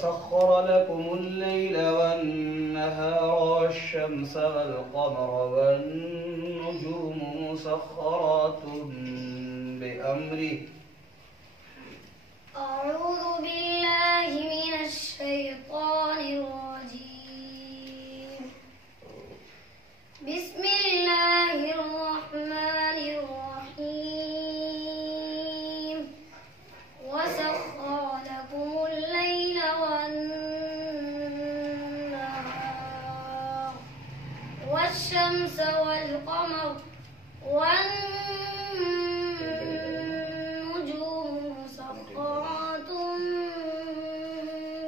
وسخر لكم الليل والنهار والشمس والقمر والنجوم مسخرات بأمره. أعوذ بالله من الشيطان الرجيم. بسم الله الرحمن الرحيم. وسخر لكم الليل والنهار والشمس والقمر والنجوم مسخرات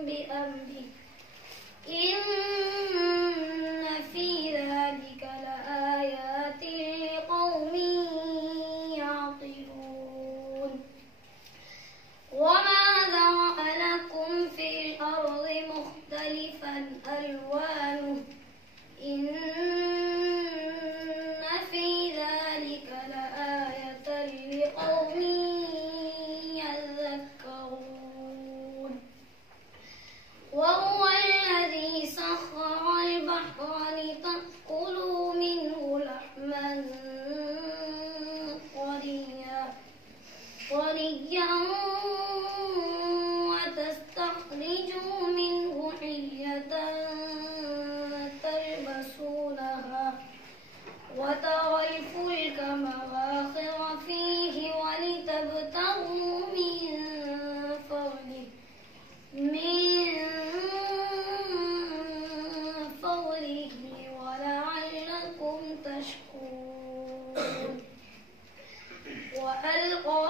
بأمره. إن في ذلك لآيات لقوم يعقلون. وما ذرأ لكم في الأرض مختلفا ألوانه إن في ذلك لآية لقوم يذكرون. وهو الذي سخر البحر لتأكلوا منه لحما طريا وتستخرجوا منه حلية تلبسونها وترى الفلك مواخر فيه ولتبتغوا من فضله ولعلكم تشكرون. وألقى